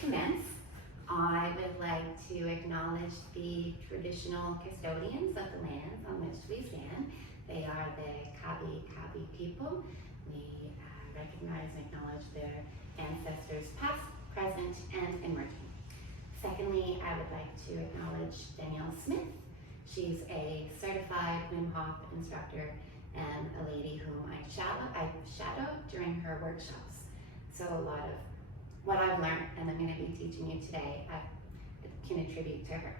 commence, I would like to acknowledge the traditional custodians of the lands on which we stand. They are the Kabi people. We recognize and acknowledge their ancestors past, present, and emerging. Secondly, I would like to acknowledge Danielle Smith. She's a certified Wim Hof instructor and a lady whom I shadowed during her workshops. So a lot of what I've learned and I'm going to be teaching you today, I can attribute to her.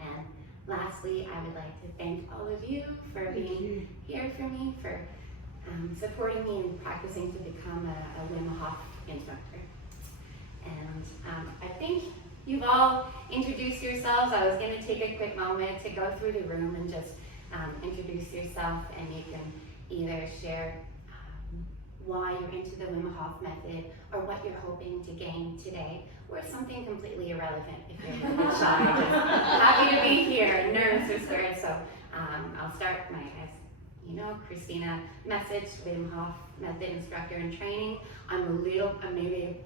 And lastly, I would like to thank all of you for being here for me, for supporting me in practicing to become a Wim Hof instructor. And I think you've all introduced yourselves. I was going to take a quick moment to go through the room and just introduce yourself, and you can either share why you're into the Wim Hof method or what you're hoping to gain today, or something completely irrelevant if you're a little bit shy. Just happy to be here, nerves are squared. So I'll start as you know, Christina Message, Wim Hof method instructor in training. I'm maybe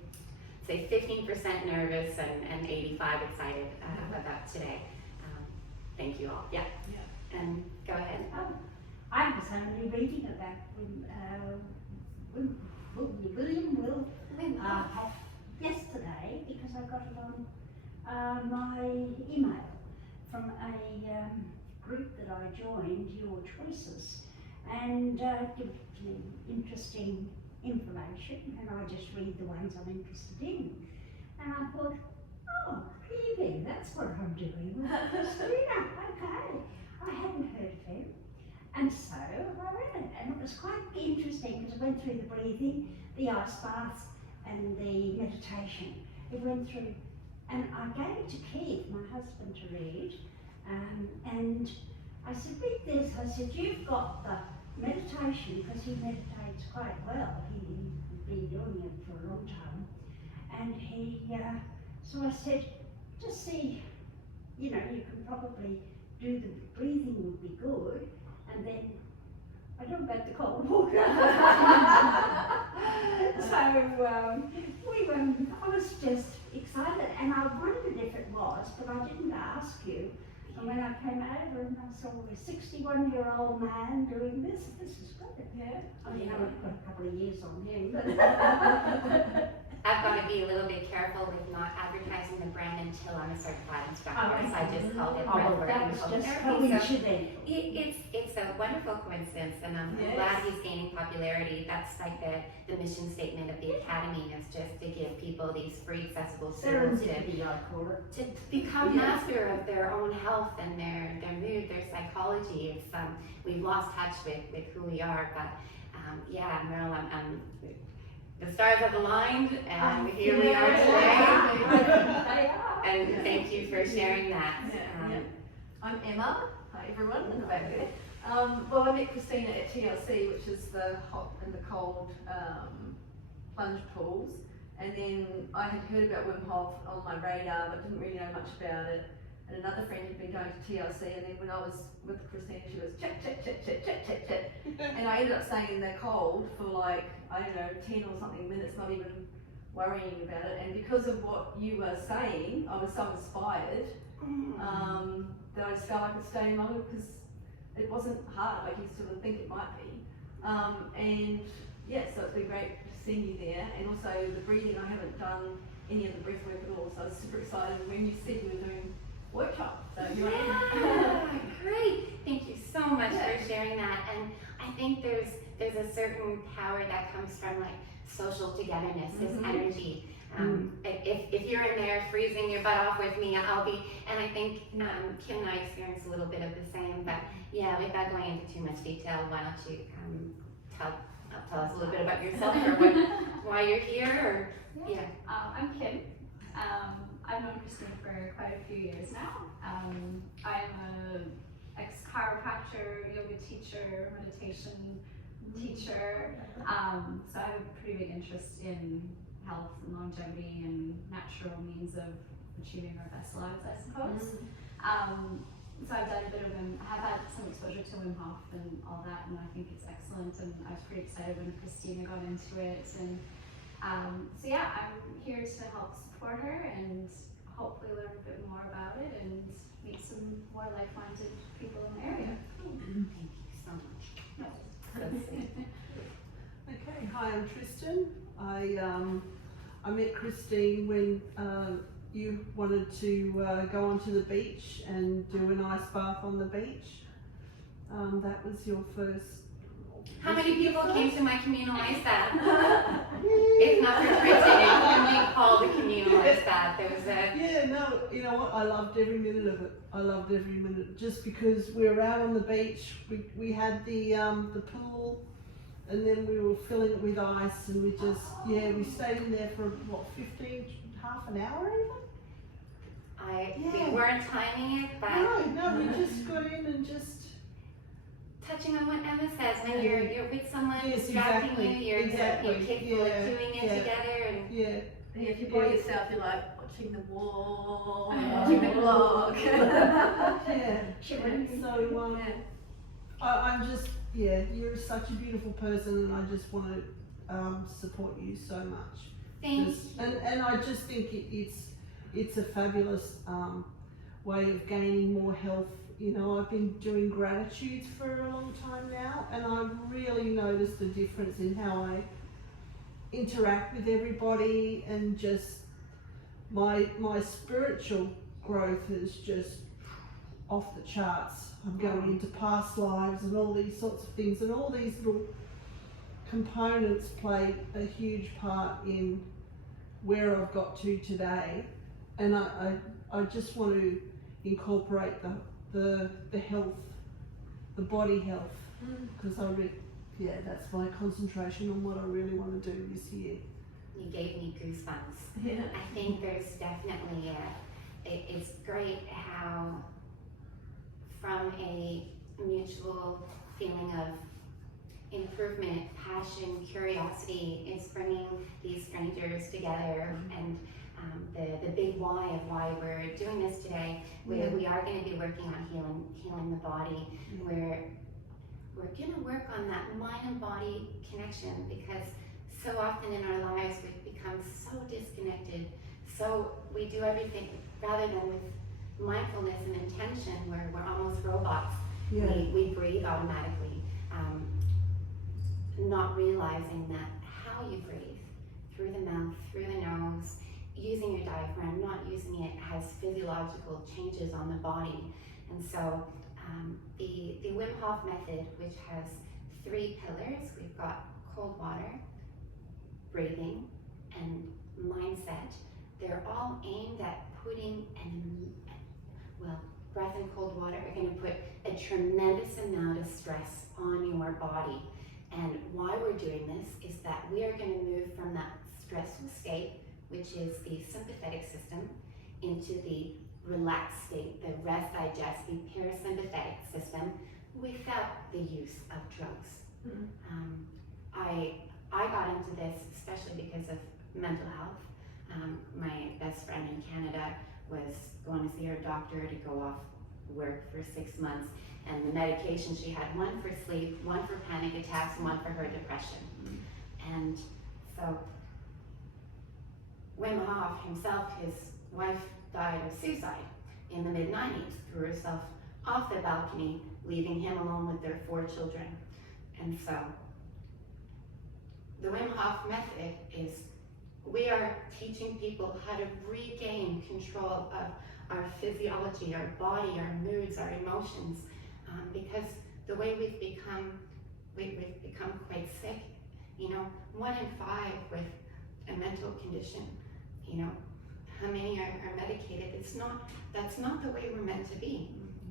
say 15% nervous and 85 excited about today. Thank you all. Yeah. And go ahead. I was only reading about William Wim Hof yesterday because I got it on my email from a group that I joined, Your Choices, and give you interesting information, and I just read the ones I'm interested in. And I thought, oh, really, that's what I'm doing with Christina. Okay, I hadn't heard of him. And so I read it, and it was quite interesting because it went through the breathing, the ice baths, and the meditation. It went through, and I gave it to Keith, my husband, to read, and I said, read this. I said, you've got the meditation, because he meditates quite well. He's been doing it for a long time. And so I said, just see, you can probably do the breathing would be good. And then I don't get the cold water. So I was just excited, and I wondered if it was, but I didn't ask you. And when I came over and I saw a 61-year-old man doing this is good. Yeah. I mean, I've got a couple of years on him, but I've got to be a little bit careful with not advertising the brand until I'm a certified instructor. So I just called it breathwork and therapy. It's a wonderful coincidence, and I'm glad he's gaining popularity. That's like the mission statement of the academy, is just to give people these free, accessible tools to become master of their own health and their mood, their psychology. It's we've lost touch with who we are, but Meryl, the stars have aligned, and here we are today. And thank you for sharing that. I'm Emma. Hi everyone in the back there. Well, I met Christina at TLC, which is the hot and the cold plunge pools. And then I had heard about Wim Hof on my radar, but didn't really know much about it. And another friend had been going to TLC, and then when I was with Christina, she was chat. And I ended up staying in the cold for like, I don't know, 10 or something minutes, not even worrying about it. And because of what you were saying, I was so inspired that I just felt I could stay longer, because it wasn't hard like you sort of think it might be. And yeah, so it's been great seeing you there. And also the breathing, I haven't done any of the breath work at all, so I was super excited when you said you were doing workshop. So Great. Thank you so much for sharing that. And I think there's a certain power that comes from like social togetherness, this energy. If you're in there freezing your butt off with me, I'll be, and I think Kim and I experienced a little bit of the same, but yeah, without going into too much detail, why don't you tell us a little bit about yourself, or why you're here, or I'm Kim. I've known Christina for quite a few years now. I'm an ex-chiropractor, yoga teacher, meditation teacher. So I have a pretty big interest in health and longevity and natural means of achieving our best lives, I suppose. So I've done a bit of have had some exposure to Wim Hof and all that, and I think it's excellent. And I was pretty excited when Christina got into it, and So yeah, I'm here to help support her and hopefully learn a bit more about it and meet some more like-minded people in the area. Thank you so much. So sweet. Okay, hi, I'm Tristan. I met Christine when you wanted to go onto the beach and do an ice bath on the beach. That was your first. How many people came to my communal ice bath? If not for Tristan, it wouldn't be called a communal ice bath. There was a Yeah, no, you know what? I loved every minute of it. I loved every minute, just because we were out on the beach. We had the pool, and then we were filling it with ice, and we just we stayed in there for what, half an hour even. we weren't timing it, but No, we just got in and just. touching on what Emma says, when you're with someone Yes, distracting exactly, you, you're exactly, capable yeah, of doing it yeah. together, and Yeah. And if you're by yourself, you're like watching the wall, Yeah. watching the clock. Yeah. Children. So Yeah. I'm just you're such a beautiful person, and I just want to support you so much. thanks. And I just think it's a fabulous way of gaining more health. You know, I've been doing gratitudes for a long time now, and I've really noticed a difference in how I interact with everybody, and just my spiritual growth is just off the charts. I'm going into past lives and all these sorts of things, and all these little components play a huge part in where I've got to today, and I just want to incorporate the health, the body health, because that's my concentration on what I really want to do this year. You gave me goosebumps. Yeah. I think there's definitely it's great how from a mutual feeling of improvement, passion, curiosity is bringing these strangers together, and the big why of why we're doing this today. We are going to be working on healing the body. We're going to work on that mind and body connection, because so often in our lives we've become so disconnected. So we do everything rather than with mindfulness and intention, where we're almost robots. Yeah. We breathe automatically, not realizing that how you breathe, through the mouth, through the nose, using your diaphragm, not using it, has physiological changes on the body. And so the Wim Hof method, which has 3 pillars, we've got cold water, breathing, and mindset. They're all aimed at putting breath and cold water are going to put a tremendous amount of stress on your body. And why we're doing this is that we are going to move from that stressful state, which is the sympathetic system, into the relaxed state, the rest, digest, the parasympathetic system, without the use of drugs. I got into this especially because of mental health. My best friend in Canada was going to see her doctor to go off work for 6 months, and the medication she had, one for sleep, one for panic attacks, and one for her depression. And so Wim Hof himself, his wife died of suicide in the mid-90s, threw herself off the balcony, leaving him alone with their 4 children. And so the Wim Hof method is, we are teaching people how to regain control of our physiology, our body, our moods, our emotions, because the way we've become quite sick. You know, 1 in 5 with a mental condition, you know, how many are medicated? That's not the way we're meant to be.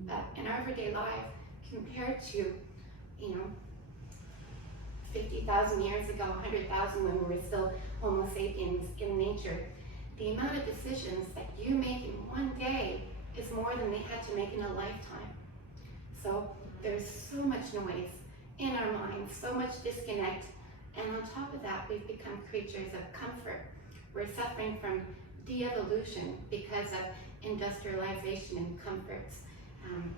But in our everyday life, compared to, you know, 50,000 years ago, 100,000 when we were still Homo sapiens in nature, the amount of decisions that you make in one day is more than they had to make in a lifetime. So there's so much noise in our minds, so much disconnect, and on top of that, we've become creatures of comfort. We're suffering from de-evolution because of industrialization and comforts.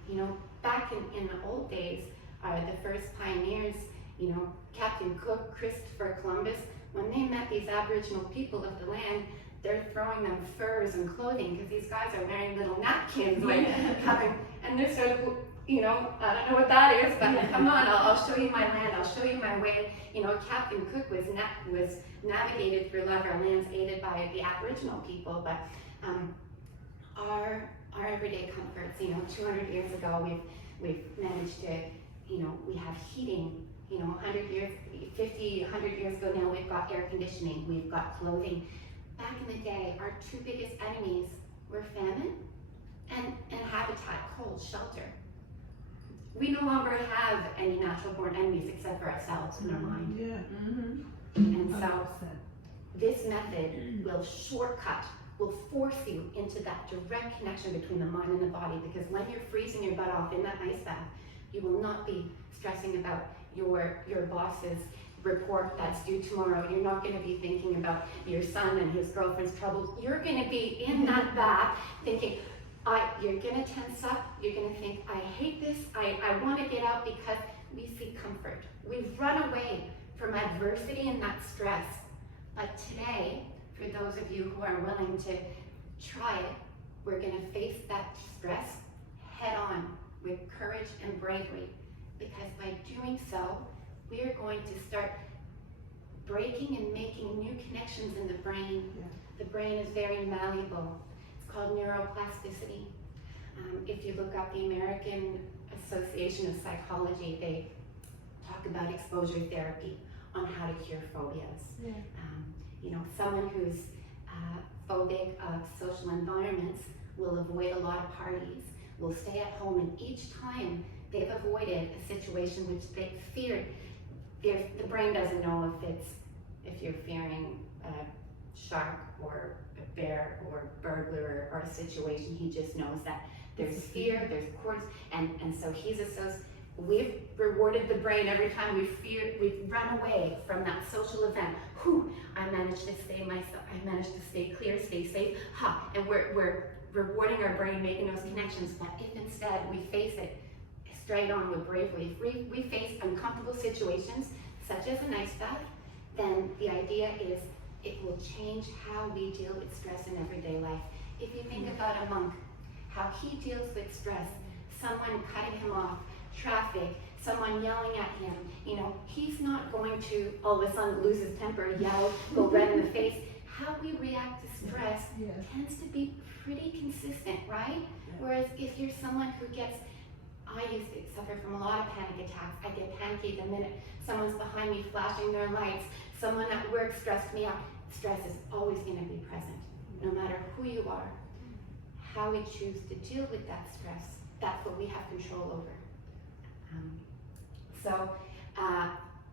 You know, back in the old days, the first pioneers, You know, Captain Cook, Christopher Columbus, when they met these Aboriginal people of the land, they're throwing them furs and clothing because these guys are wearing little napkins, like having, and they're sort of, you know, I don't know what that is, but come on, I'll show you my land, I'll show you my way. You know, Captain Cook was navigated through a lot of our lands aided by the Aboriginal people, but our everyday comforts, you know, 200 years ago, we've managed to, you know, we have heating, you know, 100 years, 50, 100 years ago now, we've got air conditioning, we've got clothing. Back in the day, our two biggest enemies were famine and habitat, cold, shelter. We no longer have any natural born enemies except for ourselves in our mind. Yeah. And so 100%. this method will shortcut, will force you into that direct connection between the mind and the body, because when you're freezing your butt off in that ice bath, you will not be stressing about your boss's report that's due tomorrow. You're not going to be thinking about your son and his girlfriend's troubles. You're going to be in that bath thinking, you're going to tense up. You're going to think, I hate this. I want to get out, because we seek comfort. We've run away from adversity and that stress. But today, for those of you who are willing to try it, we're going to face that stress head on with courage and bravery. Because by doing so, we are going to start breaking and making new connections in the brain. Yeah. The brain is very malleable. It's called neuroplasticity. If you look up the American Association of Psychology, they talk about exposure therapy on how to cure phobias. Yeah. You know, someone who's phobic of social environments will avoid a lot of parties, will stay at home, and each time they've avoided a situation which they feared, the brain doesn't know if you're fearing a shark or a bear or a burglar or a situation. He just knows that there's fear, there's cortisol, and so he's associated. We've rewarded the brain every time we've run away from that social event. Whew, I managed to stay clear, stay safe. And we're rewarding our brain, making those connections. But if instead we face it straight on with bravery, if we face uncomfortable situations, such as an ice bath, then the idea is it will change how we deal with stress in everyday life. If you think about a monk, how he deals with stress, someone cutting him off, traffic, someone yelling at him, you know, he's not going to all of a sudden lose his temper, yell, go red in the face. How we react to stress tends to be pretty consistent, right? Yeah. Whereas if you're someone who I used to suffer from a lot of panic attacks. I get panicky the minute someone's behind me flashing their lights, someone at work stressed me out. Stress is always going to be present, no matter who you are. How we choose to deal with that stress, that's what we have control over.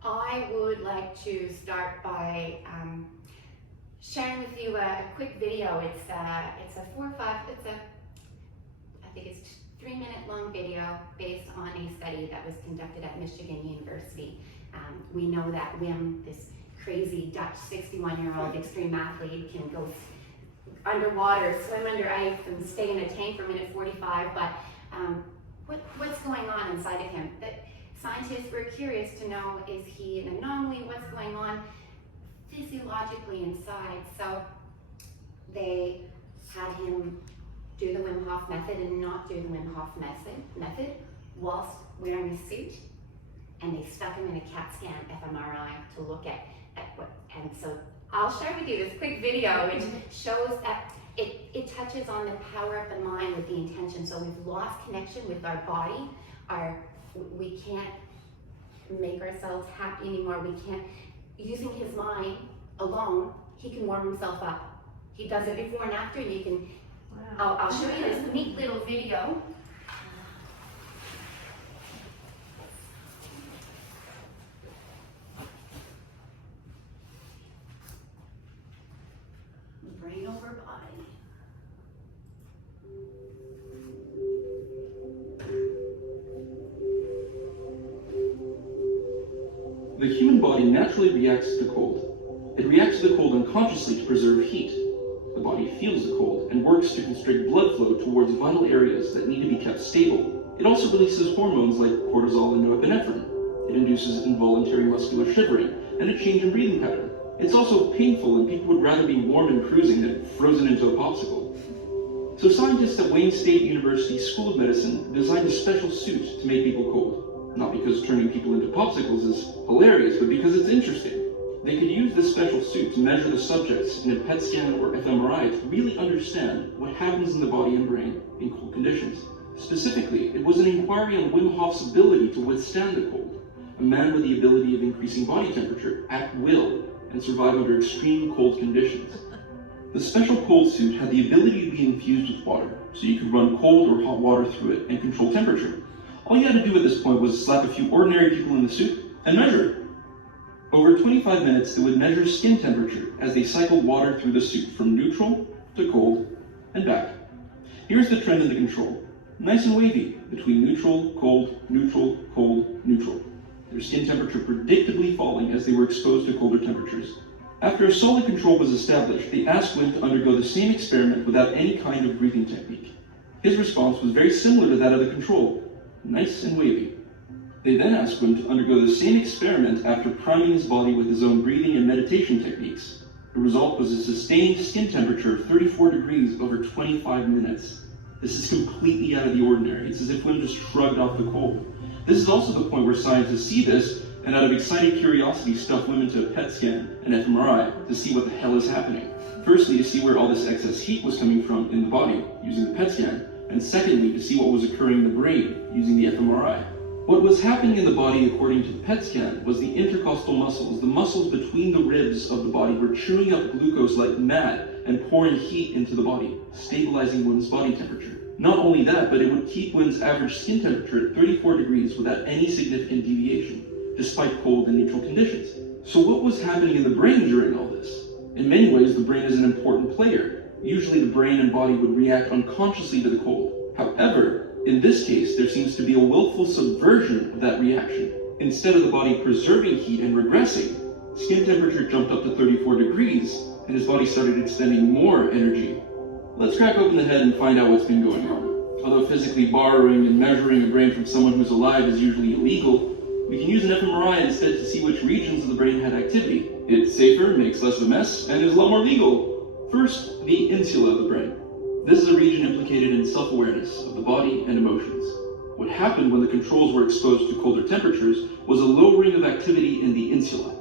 I would like to start by sharing with you a quick video. It's a 3-minute long video based on a study that was conducted at Michigan University. We know that Wim, this crazy Dutch 61-year-old extreme athlete, can go underwater, swim under ice, and stay in a tank for a minute 45, but what's going on inside of him? That scientists were curious to know, is he an anomaly? What's going on physiologically inside? So they had him do the Wim Hof method and not do the Wim Hof method whilst wearing a suit, and they stuck him in a CAT scan fMRI to look at what, and so I'll share with you this quick video which shows that it touches on the power of the mind with the intention. So we've lost connection with our body, we can't make ourselves happy anymore, we can't, using his mind alone, he can warm himself up. He does it before and after, and you can, I'll show you this neat little video. Brain over body. The human body naturally reacts to cold. It reacts to the cold unconsciously to preserve heat. The body feels the cold and works to constrict blood flow towards vital areas that need to be kept stable. It also releases hormones like cortisol and norepinephrine. It induces involuntary muscular shivering and a change in breathing pattern. It's also painful, and people would rather be warm and cruising than frozen into a popsicle. So scientists at Wayne State University School of Medicine designed a special suit to make people cold. Not because turning people into popsicles is hilarious, but because it's interesting. They could use this special suit to measure the subjects in a PET scan or fMRI to really understand what happens in the body and brain in cold conditions. Specifically, it was an inquiry on Wim Hof's ability to withstand the cold, a man with the ability of increasing body temperature at will and survive under extreme cold conditions. The special cold suit had the ability to be infused with water, so you could run cold or hot water through it and control temperature. All you had to do at this point was slap a few ordinary people in the suit and measure it. Over 25 minutes, they would measure skin temperature as they cycled water through the suit from neutral to cold and back. Here's the trend in the control. Nice and wavy between neutral, cold, neutral, cold, neutral. Their skin temperature predictably falling as they were exposed to colder temperatures. After a solid control was established, they asked Wim to undergo the same experiment without any kind of breathing technique. His response was very similar to that of the control. Nice and wavy. They then asked Wim to undergo the same experiment after priming his body with his own breathing and meditation techniques. The result was a sustained skin temperature of 34 degrees over 25 minutes. This is completely out of the ordinary. It's as if Wim just shrugged off the cold. This is also the point where scientists see this and out of excited curiosity stuff Wim into a PET scan and fMRI to see what the hell is happening. Firstly, to see where all this excess heat was coming from in the body using the PET scan, and secondly, to see what was occurring in the brain using the fMRI. What was happening in the body according to the PET scan was the intercostal muscles, the muscles between the ribs of the body, were chewing up glucose like mad and pouring heat into the body, stabilizing Wim's body temperature. Not only that, but it would keep Wim's average skin temperature at 34 degrees without any significant deviation, despite cold and neutral conditions. So what was happening in the brain during all this? In many ways, the brain is an important player. Usually the brain and body would react unconsciously to the cold. However, in this case, there seems to be a willful subversion of that reaction. Instead of the body preserving heat and regressing, skin temperature jumped up to 34 degrees, and his body started extending more energy. Let's crack open the head and find out what's been going on. Although physically borrowing and measuring a brain from someone who's alive is usually illegal, we can use an fMRI instead to see which regions of the brain had activity. It's safer, makes less of a mess, and is a lot more legal. First, the insula of the brain. This is a region implicated in self-awareness of the body and emotions. What happened when the controls were exposed to colder temperatures was a lowering of activity in the insula.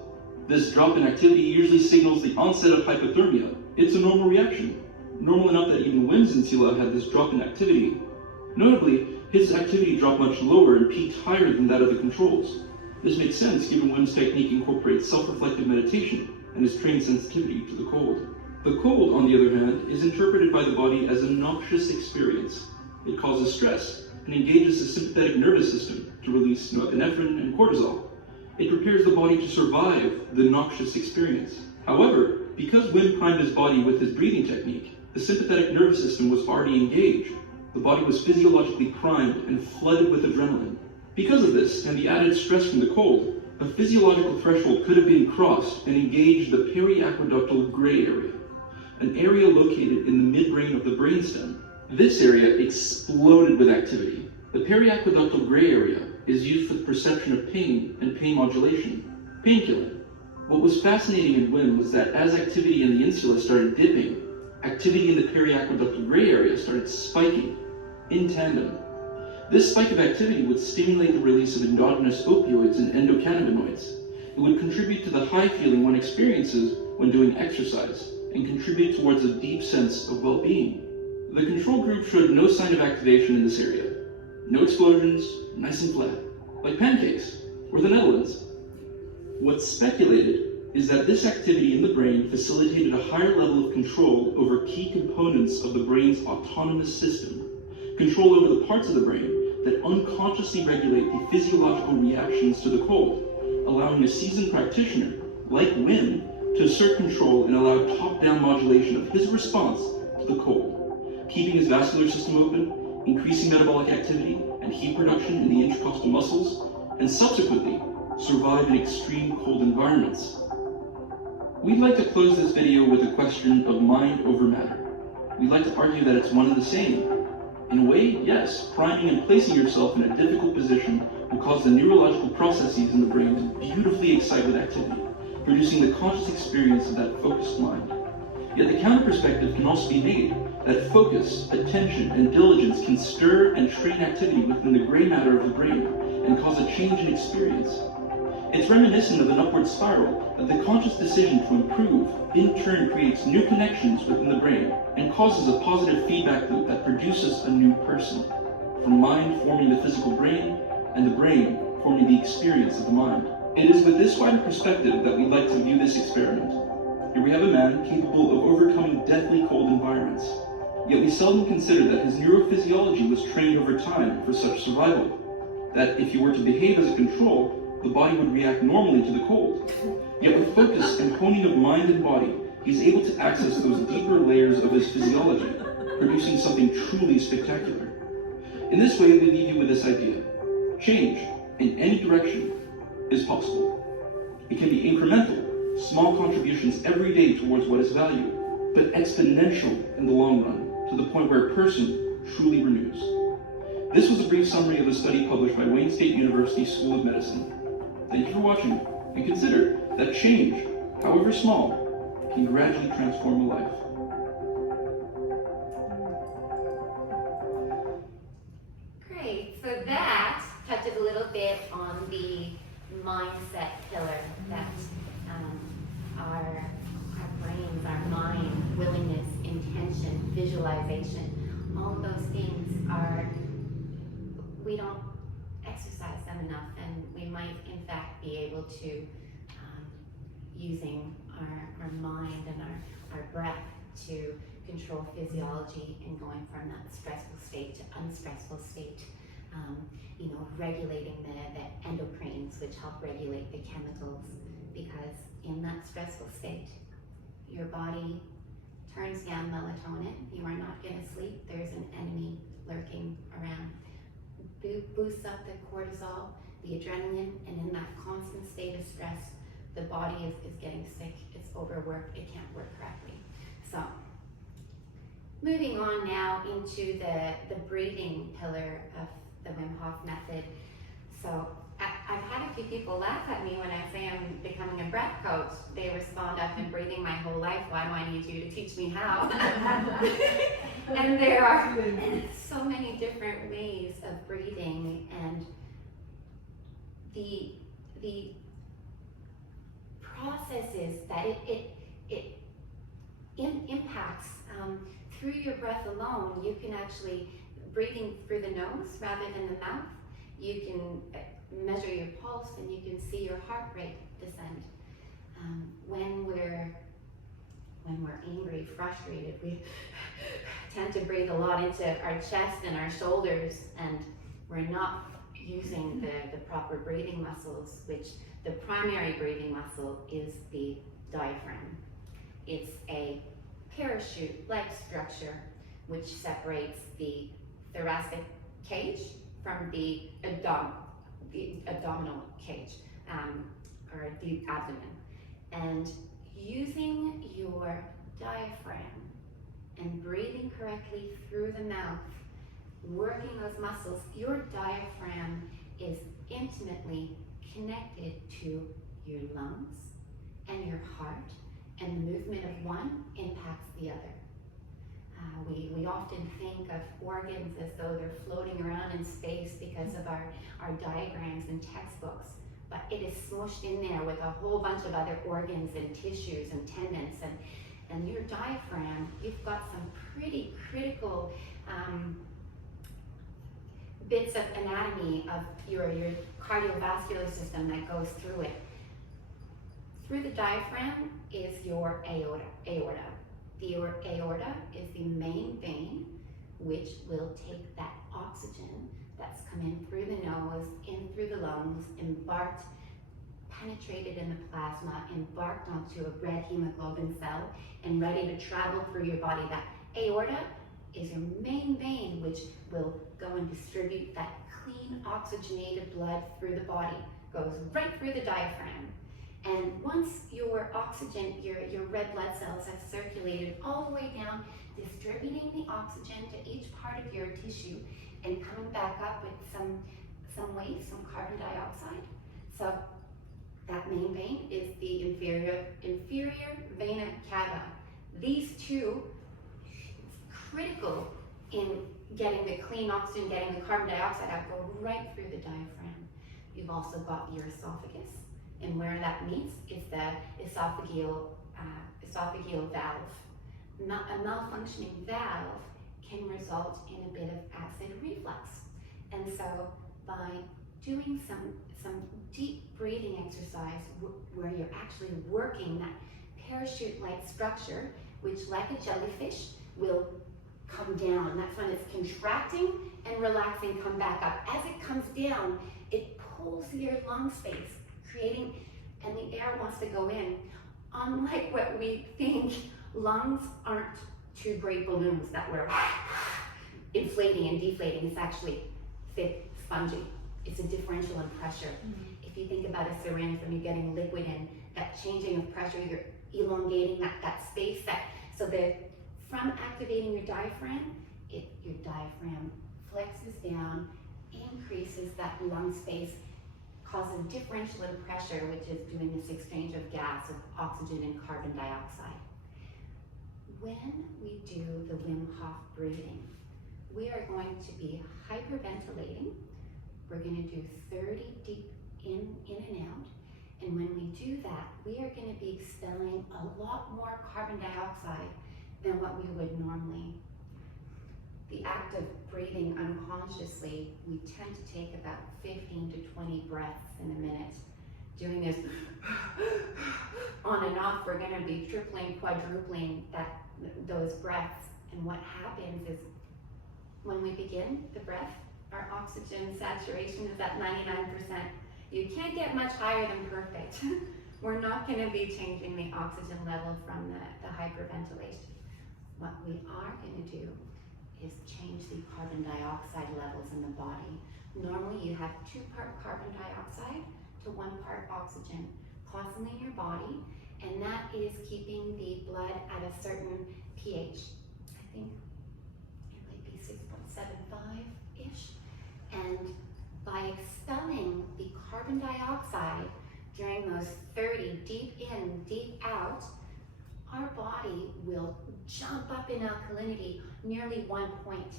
This drop in activity usually signals the onset of hypothermia. It's a normal reaction, normal enough that even Wim's insula had this drop in activity. Notably, his activity dropped much lower and peaked higher than that of the controls. This makes sense given Wim's technique incorporates self-reflective meditation and his trained sensitivity to the cold. The cold, on the other hand, is interpreted by the body as a noxious experience. It causes stress and engages the sympathetic nervous system to release norepinephrine and cortisol. It prepares the body to survive the noxious experience. However, because Wim primed his body with his breathing technique, the sympathetic nervous system was already engaged. The body was physiologically primed and flooded with adrenaline. Because of this, and the added stress from the cold, a physiological threshold could have been crossed and engaged the periaqueductal gray area, an area located in the midbrain of the brainstem. This area exploded with activity. The periaqueductal gray area is used for the perception of pain and pain modulation, painkilling. What was fascinating in Wim was that as activity in the insula started dipping, activity in the periaqueductal gray area started spiking in tandem. This spike of activity would stimulate the release of endogenous opioids and endocannabinoids. It would contribute to the high feeling one experiences when doing exercise, and contribute towards a deep sense of well-being. The control group showed no sign of activation in this area. No explosions, nice and flat, like pancakes, or the Netherlands. What's speculated is that this activity in the brain facilitated a higher level of control over key components of the brain's autonomous system, control over the parts of the brain that unconsciously regulate the physiological reactions to the cold, allowing a seasoned practitioner, like Wim, to assert control and allow top-down modulation of his response to the cold, keeping his vascular system open, increasing metabolic activity and heat production in the intercostal muscles, and subsequently survive in extreme cold environments. We'd like to close this video with a question of mind over matter. We'd like to argue that it's one and the same. In a way, yes, priming and placing yourself in a difficult position will cause the neurological processes in the brain to beautifully excite with activity, producing the conscious experience of that focused mind. Yet the counter perspective can also be made that focus, attention, and diligence can stir and train activity within the gray matter of the brain and cause a change in experience. It's reminiscent of an upward spiral that the conscious decision to improve in turn creates new connections within the brain and causes a positive feedback loop that produces a new person, from mind forming the physical brain and the brain forming the experience of the mind. It is with this wider perspective that we'd like to view this experiment. Here we have a man capable of overcoming deathly cold environments, yet we seldom consider that his neurophysiology was trained over time for such survival, that if he were to behave as a control, the body would react normally to the cold. Yet with focus and honing of mind and body, he's able to access those deeper layers of his physiology, producing something truly spectacular. In this way, we leave you with this idea. Change, in any direction, is possible. It can be incremental, small contributions every day towards what is valued, but exponential in the long run, to the point where a person truly renews. This was a brief summary of a study published by Wayne State University School of Medicine. Thank you for watching, and consider that change, however small, can gradually transform a life. Great, so that touches a little bit on the mindset pillar that our brains, our mind, willingness, intention, visualization, all of those things are, we don't exercise them enough, and we might in fact be able to, using our mind and our breath to control physiology and going from that stressful state to unstressful state, regulating the endocrines, which help regulate the chemicals, because in that stressful state, your body turns down melatonin. You are not going to sleep. There's an enemy lurking around. Boosts up the cortisol, the adrenaline, and in that constant state of stress, the body is getting sick, it's overworked, it can't work correctly. So, moving on now into the breathing pillar of the Wim Hof method. So, I've had a few people laugh at me when I say I'm becoming a breath coach. They respond, I've been breathing my whole life, why do I need you to teach me how? And there are so many different ways of breathing, and the processes that it impacts through your breath alone. You can actually, breathing through the nose rather than the mouth, you can measure your pulse and you can see your heart rate descend. When we're angry, frustrated, we tend to breathe a lot into our chest and our shoulders, and we're not using the proper breathing muscles, which the primary breathing muscle is the diaphragm. It's a parachute-like structure which separates the thoracic cage from the abdominal cage, or the abdomen. And using your diaphragm and breathing correctly through the mouth, working those muscles, your diaphragm is intimately connected to your lungs and your heart, and the movement of one impacts the other. We often think of organs as though they're floating around in space because of our diagrams and textbooks, but it is smushed in there with a whole bunch of other organs and tissues and tendons, and your diaphragm, you've got some pretty critical bits of anatomy of your cardiovascular system that goes through it. Through the diaphragm is your aorta. The aorta is the main vein which will take that oxygen that's coming through the nose, in through the lungs, penetrated in the plasma, embarked onto a red hemoglobin cell, and ready to travel through your body. That aorta is your main vein which will go and distribute that clean oxygenated blood through the body, goes right through the diaphragm. And once your oxygen, your red blood cells have circulated all the way down, distributing the oxygen to each part of your tissue and coming back up with some waste, some carbon dioxide. So that main vein is the inferior vena cava. These two, critical in getting the clean oxygen, getting the carbon dioxide out, go right through the diaphragm. You've also got your esophagus, and where that meets is the esophageal valve. A malfunctioning valve can result in a bit of acid reflux. And so by doing some deep breathing exercise where you're actually working that parachute-like structure, which like a jellyfish will come down. That's when it's contracting and relaxing, come back up. As it comes down, it pulls your lung space, creating, and the air wants to go in. Unlike what we think, lungs aren't two great balloons that we're inflating and deflating. It's actually thick, spongy. It's a differential in pressure. If you think about a syringe, when you're getting liquid in, that changing of pressure, you're elongating that space. From activating your diaphragm, your diaphragm flexes down, increases that lung space, causes differential in pressure, which is doing this exchange of gas, of oxygen and carbon dioxide. When we do the Wim Hof breathing, we are going to be hyperventilating. We're going to do 30 deep in and out. And when we do that, we are going to be expelling a lot more carbon dioxide than what we would normally. The act of breathing unconsciously, we tend to take about 15 to 20 breaths in a minute. Doing this on and off, we're going to be tripling, quadrupling those breaths. And what happens is when we begin the breath, our oxygen saturation is at 99%. You can't get much higher than perfect. We're not going to be changing the oxygen level from the hyperventilation. What we are going to do is change the carbon dioxide levels in the body. Normally you have 2 part carbon dioxide to 1 part oxygen constantly in your body, and that is keeping the blood at a certain pH. I think it might be 6.75-ish. And by expelling the carbon dioxide during those 30 deep in, deep out, our body will jump up in alkalinity nearly 1 point.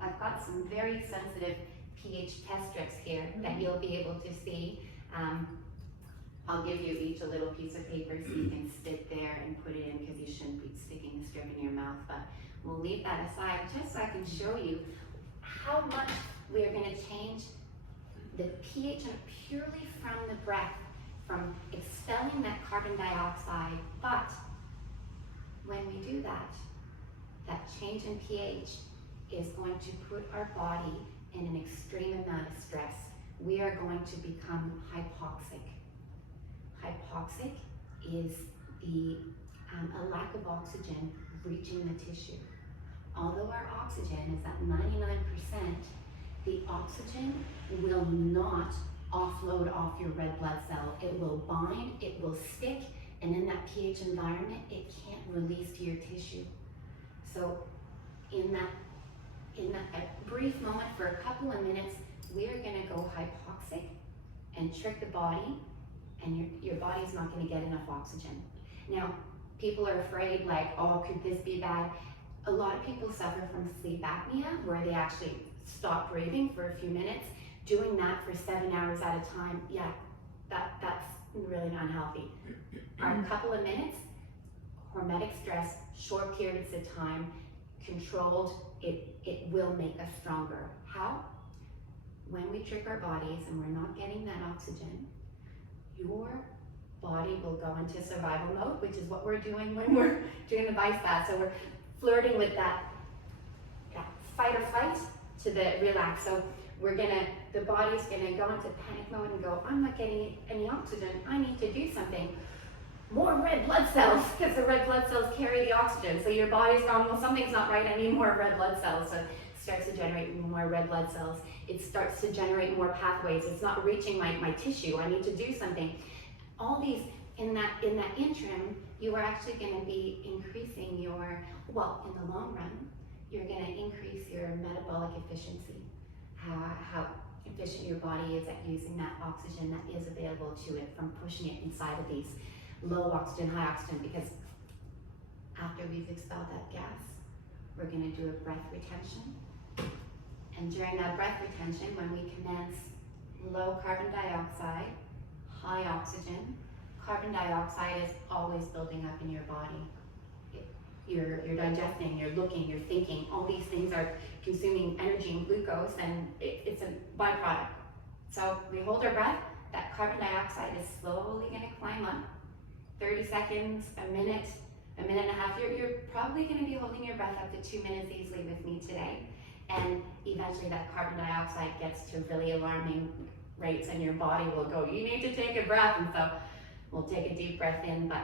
I've got some very sensitive pH test strips here that you'll be able to see. I'll give you each a little piece of paper so you can stick there and put it in, because you shouldn't be sticking the strip in your mouth, but we'll leave that aside just so I can show you how much we're going to change the pH purely from the breath, from expelling that carbon dioxide. But when we do that, that change in pH is going to put our body in an extreme amount of stress. We are going to become hypoxic. Hypoxic is a lack of oxygen reaching the tissue. Although our oxygen is at 99%, the oxygen will not offload off your red blood cell. It will bind, it will stick, and in that pH environment, it can't release to your tissue. So in that brief moment for a couple of minutes, we are going to go hypoxic and trick the body, and your body's not going to get enough oxygen. Now, people are afraid, like, oh, could this be bad? A lot of people suffer from sleep apnea, where they actually stop breathing for a few minutes. Doing that for 7 hours at a time, yeah, that's really not healthy. A couple of minutes, hormetic stress, short periods of time, controlled, it will make us stronger. How? When we trick our bodies and we're not getting that oxygen, your body will go into survival mode, which is what we're doing when we're doing the ice bath. So we're flirting with that fight or flight to the relax. So the body's gonna go into panic mode and go, I'm not getting any oxygen, I need to do something. More red blood cells, because the red blood cells carry the oxygen. So your body's going, well, something's not right, I need more red blood cells. So it starts to generate more red blood cells. It starts to generate more pathways. It's not reaching my tissue, I need to do something. All these, in that interim, you are actually gonna be increasing your, well, in the long run, you're gonna increase your metabolic efficiency. efficient your body is at using that oxygen that is available to it from pushing it inside of these low oxygen, high oxygen, because after we've expelled that gas, we're gonna do a breath retention. And during that breath retention, when we commence low carbon dioxide, high oxygen, carbon dioxide is always building up in your body. You're digesting, you're looking, you're thinking, all these things are consuming energy and glucose, and it's a byproduct. So we hold our breath, that carbon dioxide is slowly gonna climb up. 30 seconds, a minute and a half, you're probably gonna be holding your breath up to 2 minutes easily with me today. And eventually that carbon dioxide gets to really alarming rates and your body will go, you need to take a breath. And so we'll take a deep breath in, but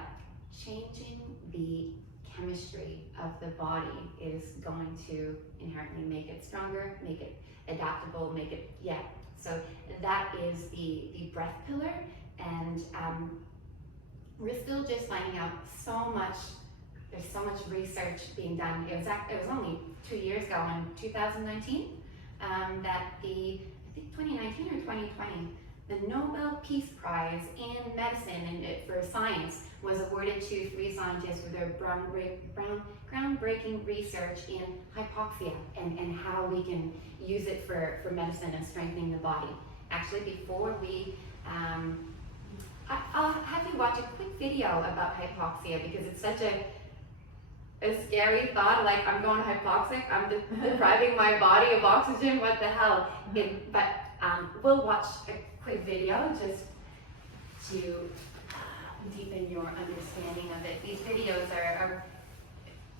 changing the chemistry of the body is going to inherently make it stronger, make it adaptable, make it, so that is the breath pillar. And we're still just finding out so much. There's so much research being done. It was only 2 years ago in 2019 that I think 2019 or 2020, the Nobel Peace Prize in medicine and for science was awarded to 3 scientists for their groundbreaking research in hypoxia and how we can use it for medicine and strengthening the body. Actually, before we, I'll have you watch a quick video about hypoxia because it's such a scary thought, like I'm going hypoxic, I'm depriving my body of oxygen, what the hell. But we'll watch a quick video just to deepen your understanding of it. These videos are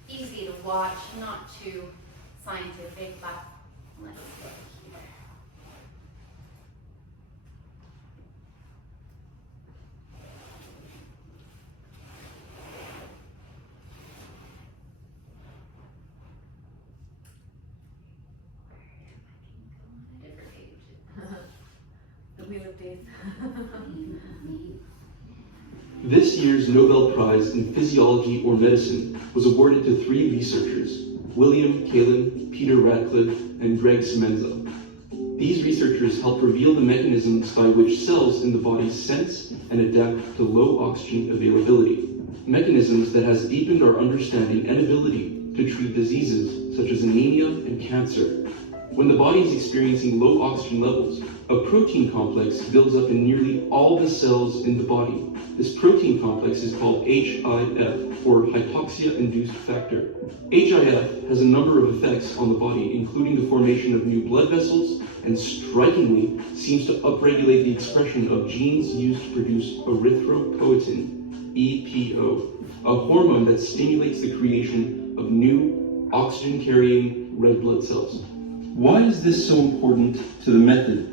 easy to watch, not too scientific, but let's look here. The Wheel of Death. This year's Nobel Prize in Physiology or Medicine was awarded to 3 researchers, William Kaelin, Peter Ratcliffe, and Greg Semenza. These researchers helped reveal the mechanisms by which cells in the body sense and adapt to low oxygen availability, mechanisms that has deepened our understanding and ability to treat diseases such as anemia and cancer. When the body is experiencing low oxygen levels, a protein complex builds up in nearly all the cells in the body. This protein complex is called HIF, or hypoxia-induced factor. HIF has a number of effects on the body, including the formation of new blood vessels, and strikingly seems to upregulate the expression of genes used to produce erythropoietin, EPO, a hormone that stimulates the creation of new oxygen-carrying red blood cells. Why is this so important to the method?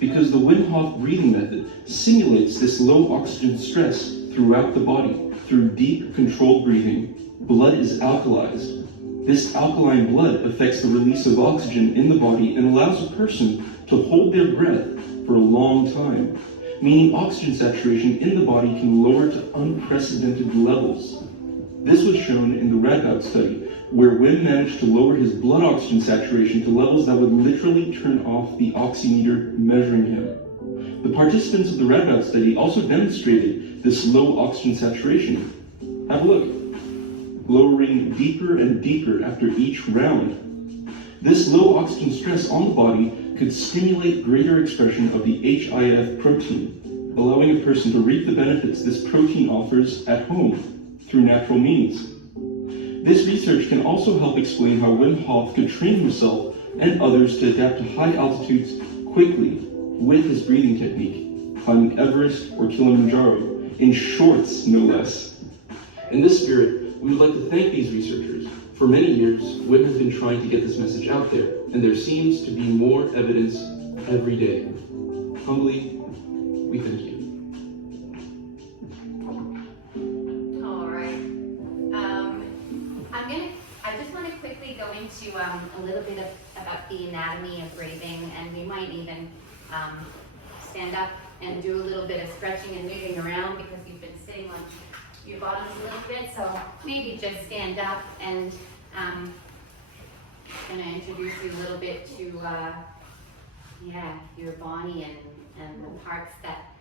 Because the Wim Hof breathing method simulates this low oxygen stress throughout the body. Through deep, controlled breathing, blood is alkalized. This alkaline blood affects the release of oxygen in the body and allows a person to hold their breath for a long time, meaning oxygen saturation in the body can lower to unprecedented levels. This was shown in the Radboud study, where Wim managed to lower his blood oxygen saturation to levels that would literally turn off the oximeter measuring him. The participants of the Radboud study also demonstrated this low oxygen saturation. Have a look. Lowering deeper and deeper after each round. This low oxygen stress on the body could stimulate greater expression of the HIF protein, allowing a person to reap the benefits this protein offers at home through natural means. This research can also help explain how Wim Hof could train himself and others to adapt to high altitudes quickly with his breathing technique, climbing Everest or Kilimanjaro, in shorts no less. In this spirit, we would like to thank these researchers. For many years, Wim has been trying to get this message out there, and there seems to be more evidence every day. Humbly, we thank you. I just want to quickly go into a little bit about the anatomy of breathing, and we might even stand up and do a little bit of stretching and moving around because you've been sitting on your bottoms a little bit. So maybe just stand up, and I'm going to introduce you a little bit to yeah, your body and the parts that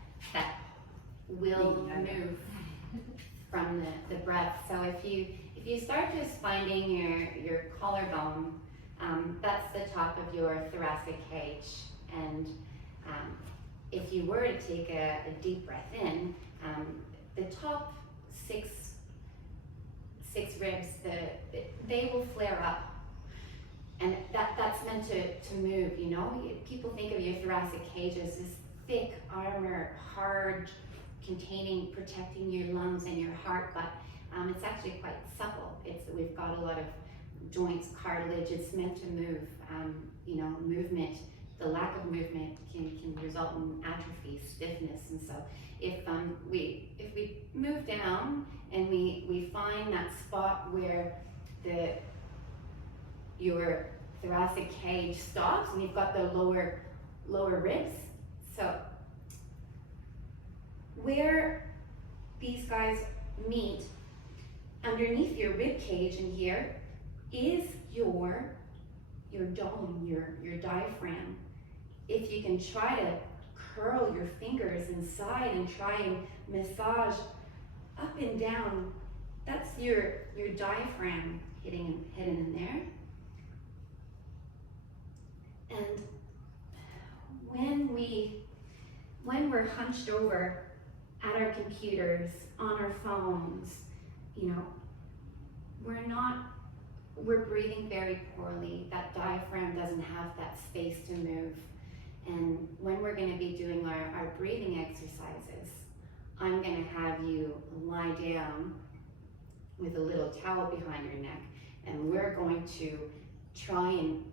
will move from the breath. So if you start just finding your collarbone, that's the top of your thoracic cage. And if you were to take a deep breath in, the top six ribs, they will flare up. And that's meant to move, you know? People think of your thoracic cage as this thick armor, hard, protecting your lungs and your heart, but it's actually quite supple. We've got a lot of joints, cartilage. It's meant to move. You know, movement. The lack of movement can result in atrophy, stiffness, and so if we move down and we find that spot where your thoracic cage stops and you've got the lower ribs, so where these guys meet underneath your rib cage in here is your dome, your diaphragm. If you can try to curl your fingers inside and try and massage up and down, that's your diaphragm hidden in there. And when we're hunched over at our computers, on our phones, you know, we're breathing very poorly. That diaphragm doesn't have that space to move. And when we're going to be doing our breathing exercises, I'm going to have you lie down with a little towel behind your neck, and we're going to try and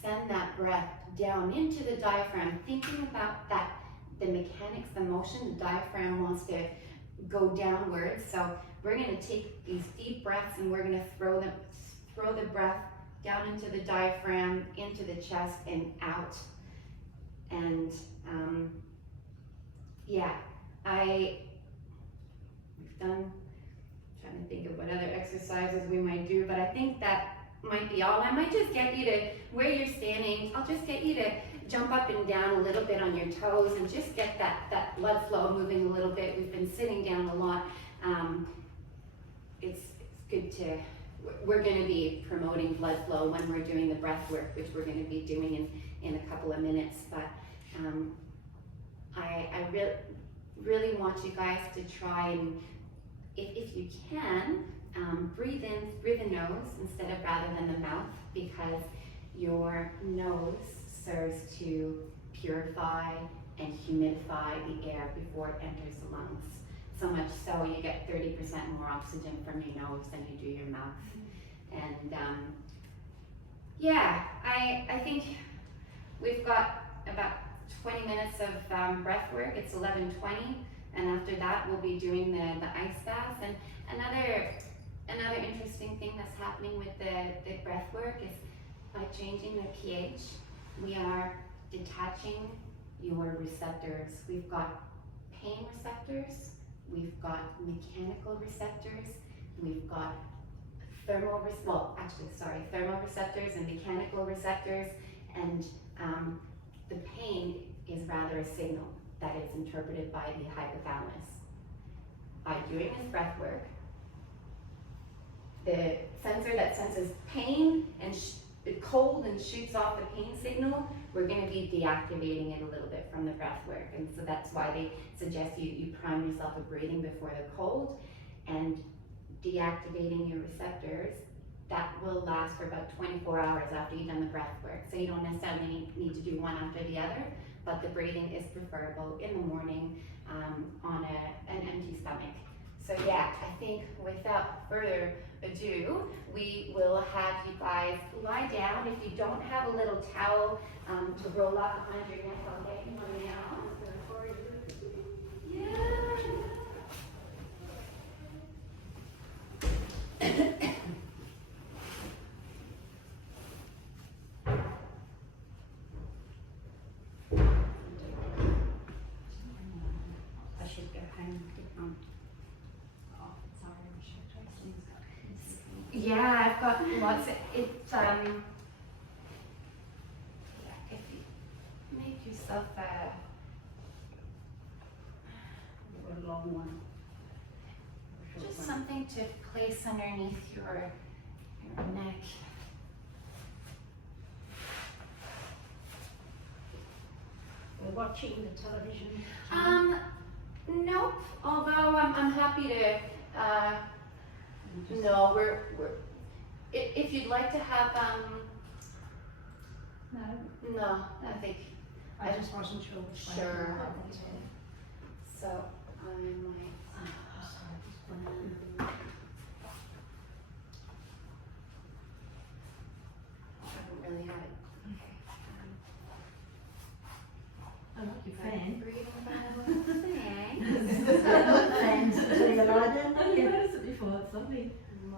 send that breath down into the diaphragm, thinking about the mechanics, the motion. The diaphragm wants to go downwards, so we're going to take these deep breaths and we're going to throw the breath down into the diaphragm, into the chest, and out. And trying to think of what other exercises we might do, but I think that might be all. I might just get you to, where you're standing, I'll just get you to jump up and down a little bit on your toes and just get that blood flow moving a little bit. We've been sitting down a lot. It's good to, we're going to be promoting blood flow when we're doing the breath work, which we're going to be doing in a couple of minutes. But I really want you guys to try and, if you can, breathe in through the nose instead of rather than the mouth, because your nose serves to purify and humidify the air before it enters the lungs. So much so you get 30% more oxygen from your nose than you do your mouth. And I think we've got about 20 minutes of breath work. It's 11:20, and after that we'll be doing the ice baths. And another interesting thing that's happening with the breath work is by changing the pH, we are detaching your receptors. We've got pain receptors, we've got mechanical receptors, we've got thermoreceptors and mechanical receptors, and the pain is rather a signal that is interpreted by the hypothalamus. By doing this breath work, the sensor that senses pain and cold and shoots off the pain signal, we're going to be deactivating it a little bit from the breath work. And so that's why they suggest you prime yourself with breathing before the cold and deactivating your receptors. That will last for about 24 hours after you've done the breath work. So you don't necessarily need to do one after the other, but the breathing is preferable in the morning on an empty stomach. So I think without further ado, we will have you guys lie down. If you don't have a little towel to roll up behind your neck, I'll get you one now. I should go home. Yeah, I've got lots of, if you make yourself Or a long one. Short just one. something to place underneath your neck. We're watching the television. Nope. Although I'm happy to. No, we're. If you'd like to have No, no, I think I just wasn't sure. which way to sure. go, that's all. So I might. Oh, sorry, just one. I haven't really had it. I like your fan. Breathing by Fans, do you like it? I've noticed it before, it's lovely. My